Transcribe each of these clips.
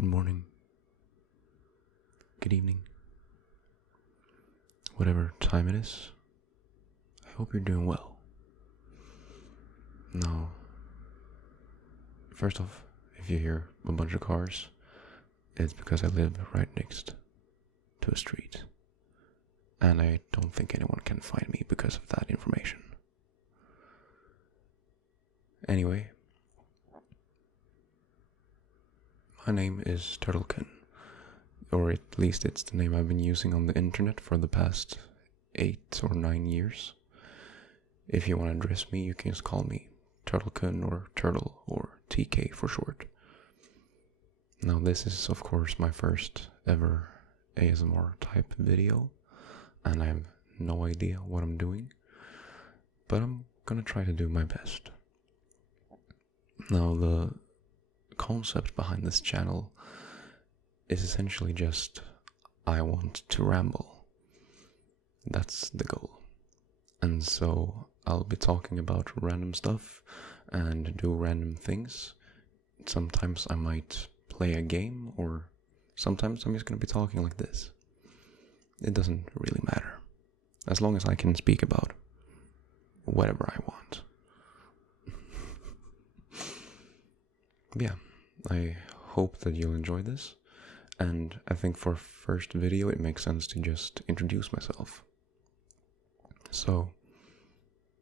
good morning, good evening, whatever time it is. I hope you're doing well. Now, first off, if you hear a bunch of cars, it's because I live right next to a street. And I don't think anyone can find me because of that information. Anyway, my name is Turtlekin, or at least it's the name I've been using on the internet for the past 8 or 9 years. If you want to address me, you can just call me Turtlekin or Turtle or TK for short. Now this is of course my first ever ASMR type video, and I have no idea what I'm doing, but I'm gonna try to do my best. Now the concept behind this channel is essentially just I want to ramble. That's the goal. And so I'll be talking about random stuff and do random things. Sometimes I might play a game, or sometimes I'm just going to be talking like this. It doesn't really matter, as long as I can speak about whatever I want. Yeah, I hope that you'll enjoy this, and I think for first video it makes sense to just introduce myself. So,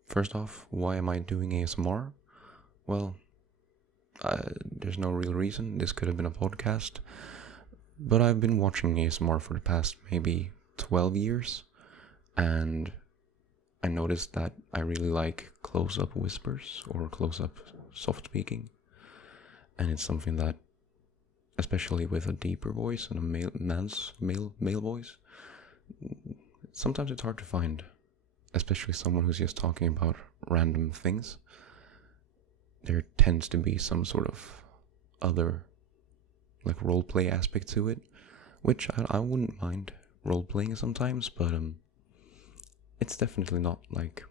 first off, why am I doing ASMR? Well, there's no real reason. This could have been a podcast, but I've been watching ASMR for the past maybe 12 years, and I noticed that I really like close-up whispers or close-up soft speaking, and it's something that, especially with a deeper voice and a male voice, sometimes it's hard to find, especially someone who's just talking about random things. There tends to be some sort of other, like, roleplay aspect to it, which I wouldn't mind role-playing sometimes, but it's definitely not, like,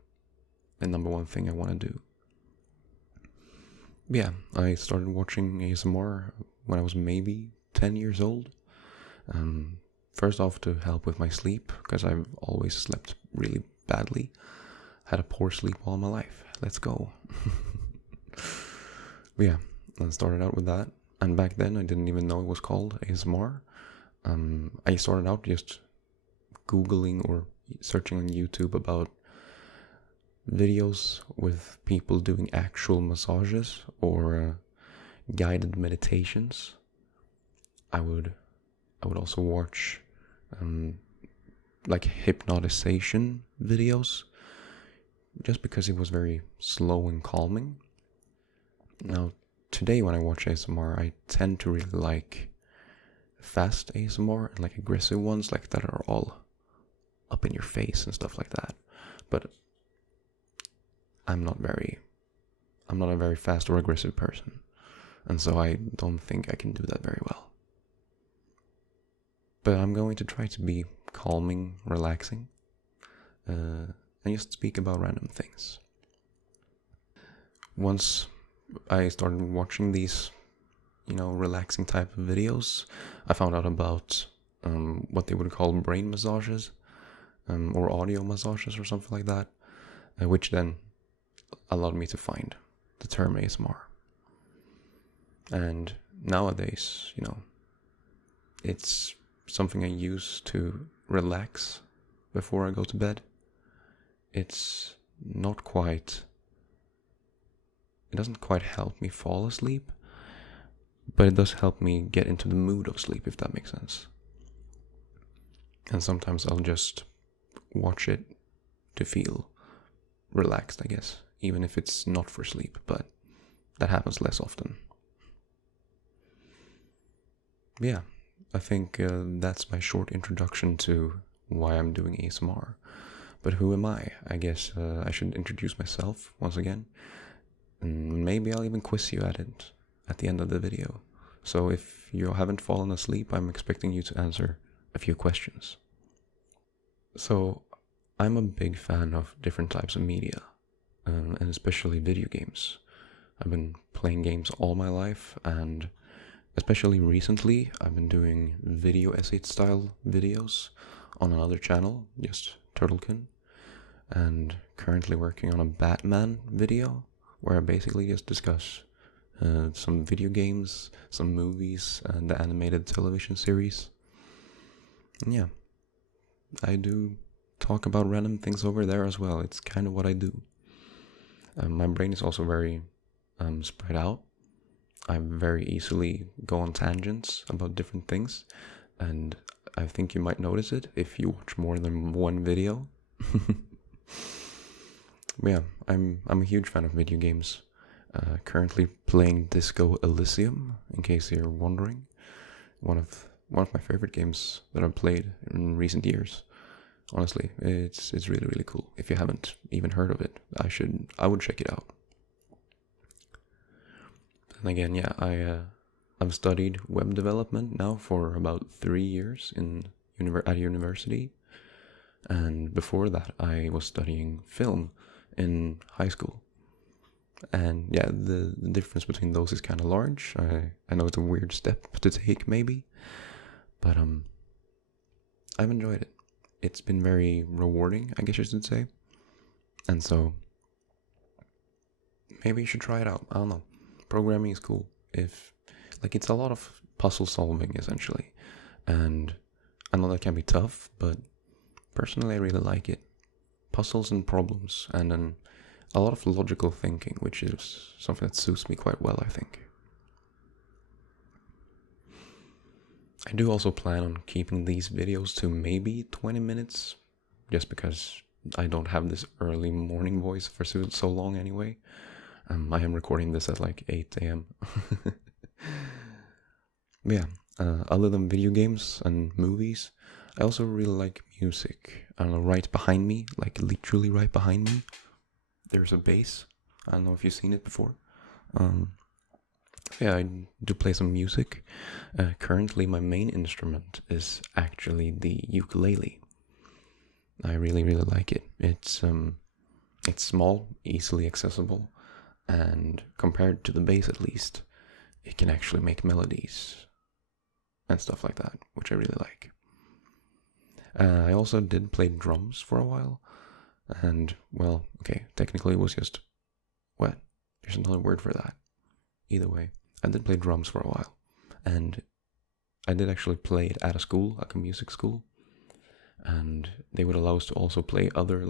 the number one thing I want to do. Yeah, I started watching ASMR when I was maybe 10 years old. First off, to help with my sleep, because I've always slept really badly. Had a poor sleep all my life. Let's go. But yeah, I started out with that. And back then, I didn't even know it was called ASMR. I started out just Googling or searching on YouTube about videos with people doing actual massages or guided meditations. I would also watch like hypnotization videos, just because it was very slow and calming. Now, today when I watch ASMR, I tend to really like fast ASMR and like aggressive ones, like that are all up in your face and stuff like that. But I'm not a very fast or aggressive person, and so I don't think I can do that very well. But I'm going to try to be calming, relaxing, and just speak about random things. Once I started watching these, relaxing type of videos, I found out about what they would call brain massages, or audio massages or something like that, which then allowed me to find the term ASMR. And nowadays, it's something I use to relax before I go to bed. It doesn't quite help me fall asleep, but it does help me get into the mood of sleep, if that makes sense. And sometimes I'll just watch it to feel relaxed, I guess, even if it's not for sleep, but that happens less often. Yeah, I think that's my short introduction to why I'm doing ASMR. But who am I? I guess I should introduce myself once again, and maybe I'll even quiz you at it at the end of the video. So if you haven't fallen asleep, I'm expecting you to answer a few questions. So I'm a big fan of different types of media, and especially video games. I've been playing games all my life, and especially recently, I've been doing video essay style videos on another channel, just Turtlekin, and currently working on a Batman video where I basically just discuss some video games, some movies, and the animated television series. And yeah, I do talk about random things over there as well. It's kind of what I do. My brain is also very spread out. I very easily go on tangents about different things, and I think you might notice it if you watch more than one video. Yeah, I'm a huge fan of video games. Currently playing Disco Elysium, in case you're wondering. One of my favorite games that I've played in recent years. Honestly, it's really cool. If you haven't even heard of it, I would check it out. And again, yeah, I've studied web development now for about 3 years at university, and before that I was studying film in high school. And yeah, the difference between those is kind of large. I know it's a weird step to take, maybe, but I've enjoyed it. It's been very rewarding, I guess you should say. And so maybe you should try it out. I don't know. Programming is cool. It's a lot of puzzle solving essentially, and I know that can be tough, but personally I really like it. Puzzles and problems, and then a lot of logical thinking, which is something that suits me quite well, I think. I do also plan on keeping these videos to maybe 20 minutes, just because I don't have this early morning voice for so long anyway. I am recording this at like 8 a.m. Yeah, other than video games and movies, I also really like music. I don't know, right behind me, like literally right behind me, there's a bass. I don't know if you've seen it before. Yeah, I do play some music. Currently, my main instrument is actually the ukulele. I really like it. It's small, easily accessible, and compared to the bass at least, it can actually make melodies and stuff like that, which I really like. I also did play drums for a while, and well, okay, technically it was just what? There's another word for that. Either way, I did play drums for a while, and I did actually play it at a school, like a music school, and they would allow us to also play other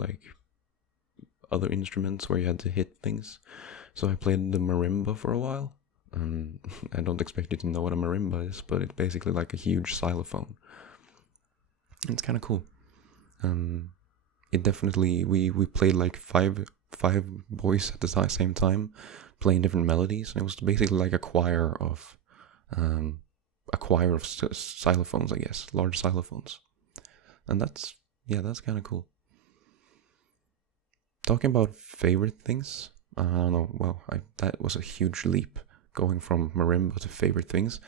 instruments where you had to hit things. So I played the marimba for a while. I don't expect you to know what a marimba is, but it's basically like a huge xylophone. It's kind of cool. It definitely we played like five boys at the same time, playing different melodies, and it was basically like a choir of xylophones, I guess, large xylophones, and that's kind of cool. Talking about favorite things, I don't know. Well, that was a huge leap going from marimba to favorite things,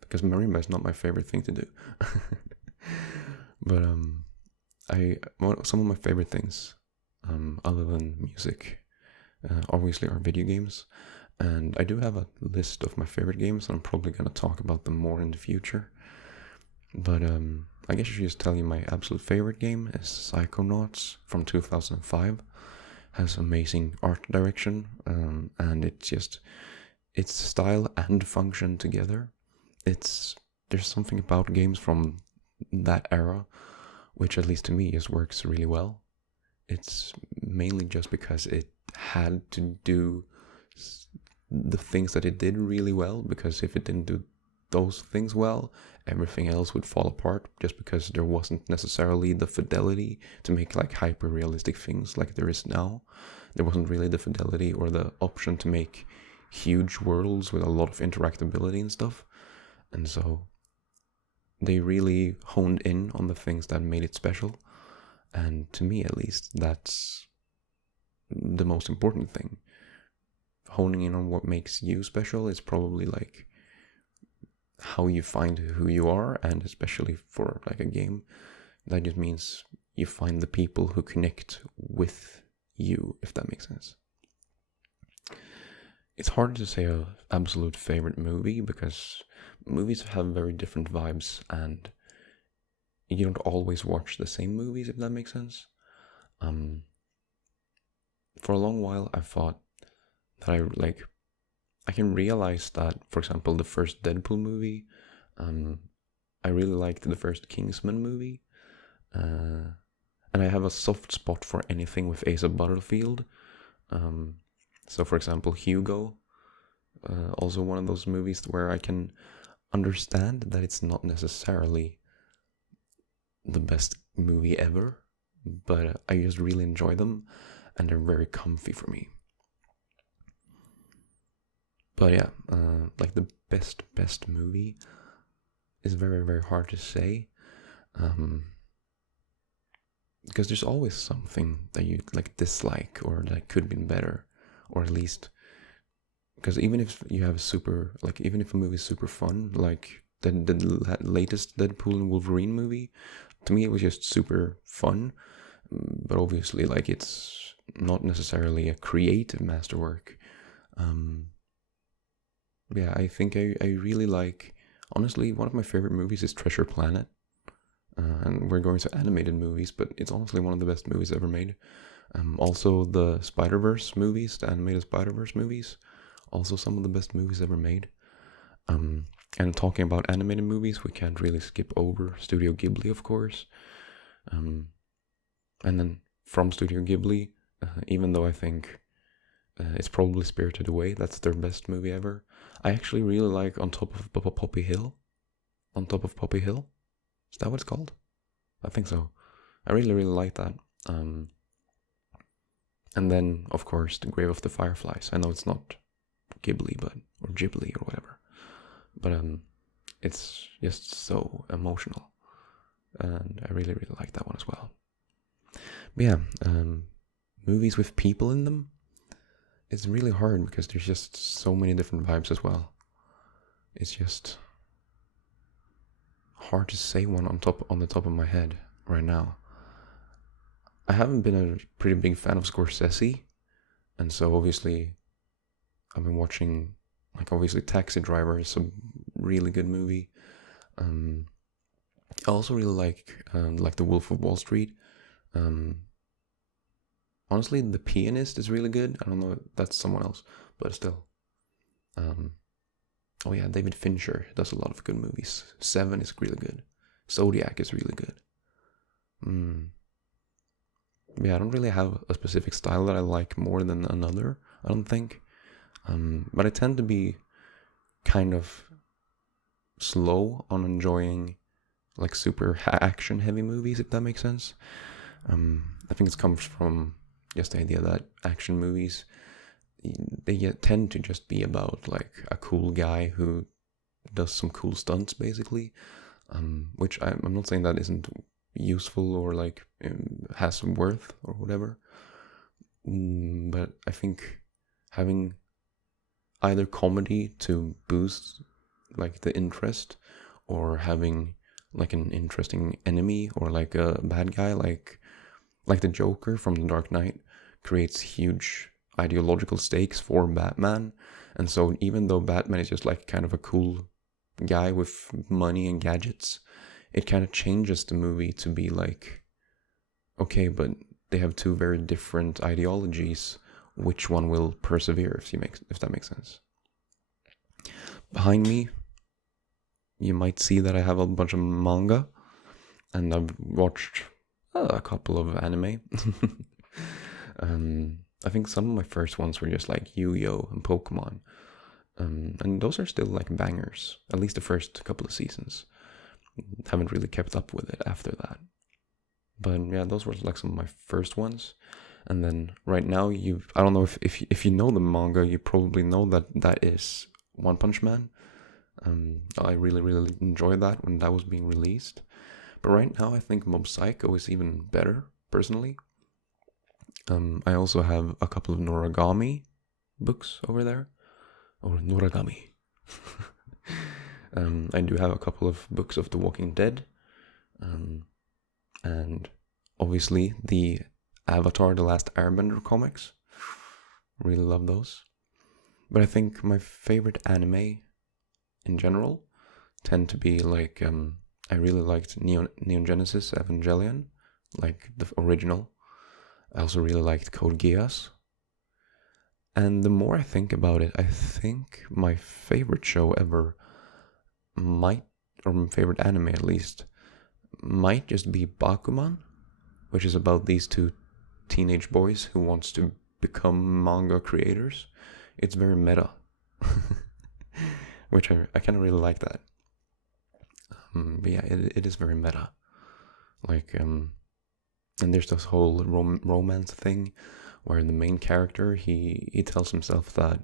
because marimba is not my favorite thing to do. But some of my favorite things, other than music, obviously are video games, and I do have a list of my favorite games, and I'm probably gonna talk about them more in the future. But I guess I should just tell you my absolute favorite game is Psychonauts from 2005. Has amazing art direction, and its style and function together. There's something about games from that era which, at least to me, just works really well. It's mainly just because it had to do the things that it did really well, because if it didn't do those things well, everything else would fall apart, just because there wasn't necessarily the fidelity to make like hyper realistic things like there is now. There wasn't really the fidelity or the option to make huge worlds with a lot of interactability and stuff. And so they really honed in on the things that made it special. And to me, at least, that's the most important thing. Honing in on what makes you special is probably like how you find who you are, and especially for like a game, that just means you find the people who connect with you, if that makes sense. it's hard to say a absolute favorite movie because movies have very different vibes, and you don't always watch the same movies, if that makes sense. Um, for a long while, I thought that I can realize that, for example, the first Deadpool movie, I really liked the first Kingsman movie, and I have a soft spot for anything with Asa Butterfield. So, for example, Hugo, also one of those movies where I can understand that it's not necessarily the best movie ever, but I just really enjoy them, and they're very comfy for me. But yeah, like the best movie is very, very hard to say, because there's always something that you like dislike or that could have been better, or at least, because even if you have even if a movie is super fun, like the latest Deadpool and Wolverine movie, to me it was just super fun, but obviously like it's not necessarily a creative masterwork. Yeah, I think I really like, honestly, one of my favorite movies is Treasure Planet. And we're going to animated movies, but it's honestly one of the best movies ever made. Also, the Spider-Verse movies, the animated Spider-Verse movies, also some of the best movies ever made. And talking about animated movies, we can't really skip over Studio Ghibli, of course. And then from Studio Ghibli, even though I think it's probably Spirited Away, that's their best movie ever, I actually really like On Top of Poppy Hill. On Top of Poppy Hill? Is that what it's called? I think so. I really, really like that. And then, of course, The Grave of the Fireflies. I know it's not Ghibli, or Ghibli, or whatever. But it's just so emotional. And I really, really like that one as well. But yeah, movies with people in them, it's really hard because there's just so many different vibes as well. It's just hard to say one on the top of my head right now. I haven't been a pretty big fan of Scorsese, and so obviously I've been watching, like, obviously Taxi Driver is a really good movie. I also really like The Wolf of Wall Street. Honestly, The Pianist is really good. I don't know if that's someone else, but still. Oh yeah, David Fincher does a lot of good movies. Seven is really good. Zodiac is really good. Yeah, I don't really have a specific style that I like more than another, I don't think. But I tend to be kind of slow on enjoying like super action heavy movies, if that makes sense. I think it comes from just the idea that action movies, they tend to just be about like a cool guy who does some cool stunts, basically. Which I'm not saying that isn't useful or like has some worth or whatever. But I think having either comedy to boost like the interest, or having like an interesting enemy or like a bad guy, like the Joker from The Dark Knight, creates huge ideological stakes for Batman. And so even though Batman is just like kind of a cool guy with money and gadgets, it kind of changes the movie to be like, okay, but they have two very different ideologies. Which one will persevere, if that makes sense? Behind me, you might see that I have a bunch of manga, and I've watched a couple of anime. I think some of my first ones were just like Yu-Gi-Oh! And Pokemon. And those are still like bangers, at least the first couple of seasons. Haven't really kept up with it after that. But yeah, those were like some of my first ones. And then right now, I don't know if you know the manga, you probably know that is One Punch Man. I really, really enjoyed that when that was being released. But right now, I think Mob Psycho is even better, personally. I also have a couple of Noragami books over there. Or Noragami. I do have a couple of books of The Walking Dead. And obviously the Avatar The Last Airbender comics. Really love those. But I think my favorite anime in general tend to be like I really liked Neon Genesis Evangelion, like the original. I also really liked Code Geass. And the more I think about it, I think my favorite show ever might, or my favorite anime at least, might just be Bakuman, which is about these two teenage boys who wants to become manga creators. It's very meta, which I kind of really like that. But yeah, it is very meta. Like, and there's this whole romance thing where the main character, he tells himself that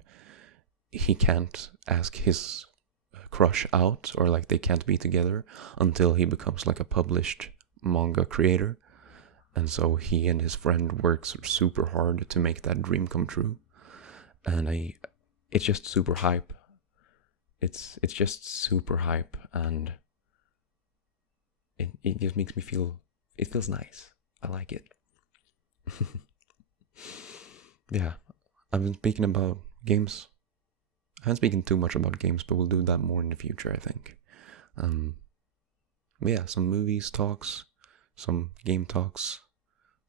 he can't ask his crush out, or like they can't be together until he becomes like a published manga creator. And so he and his friend works super hard to make that dream come true. And it's just super hype. It's just super hype, and it just makes me feel, it feels nice. I like it. Yeah, I've been speaking about games. I haven't spoken too much about games, but we'll do that more in the future, I think. Yeah, some movies talks, some game talks,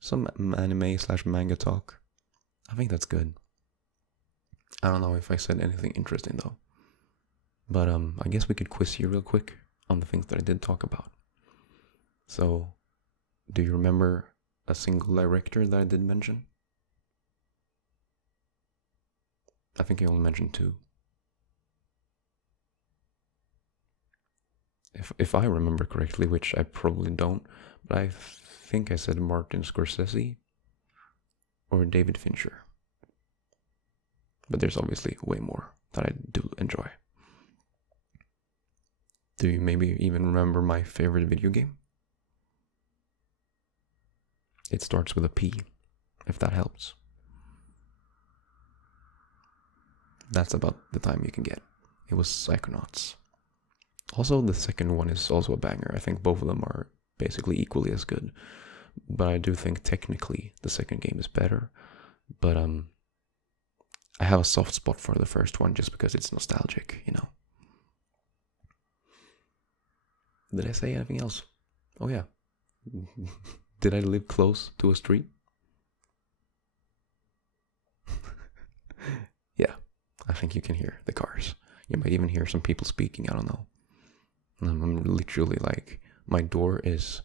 some anime/manga talk. I think that's good. I don't know if I said anything interesting though. But I guess we could quiz you real quick on the things that I did talk about. So, do you remember a single director that I did mention? I think I only mentioned two. If I remember correctly, which I probably don't, but I think I said Martin Scorsese or David Fincher. But there's obviously way more that I do enjoy. Do you maybe even remember my favorite video game? It starts with a P, if that helps. That's about the time you can get. It was Psychonauts. Also, the second one is also a banger. I think both of them are basically equally as good. But I do think technically the second game is better. But I have a soft spot for the first one just because it's nostalgic, you know. Did I say anything else? Oh yeah. Did I live close to a street? Yeah, I think you can hear the cars. You might even hear some people speaking, I don't know. I'm literally like, my door is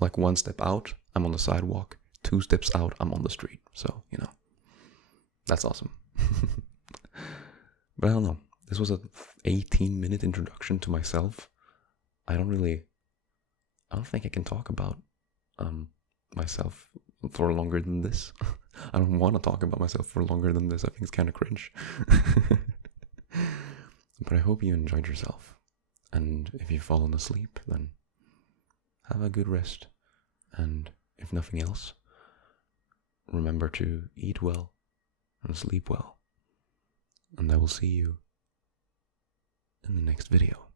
like one step out, I'm on the sidewalk. 2 steps out, I'm on the street. So, you know, that's awesome. But I don't know. This was a 18-minute introduction to myself. I don't think I can talk about myself for longer than this. I don't want to talk about myself for longer than this. I think it's kind of cringe. But I hope you enjoyed yourself. And if you've fallen asleep, then have a good rest. And if nothing else, remember to eat well and sleep well. And I will see you in the next video.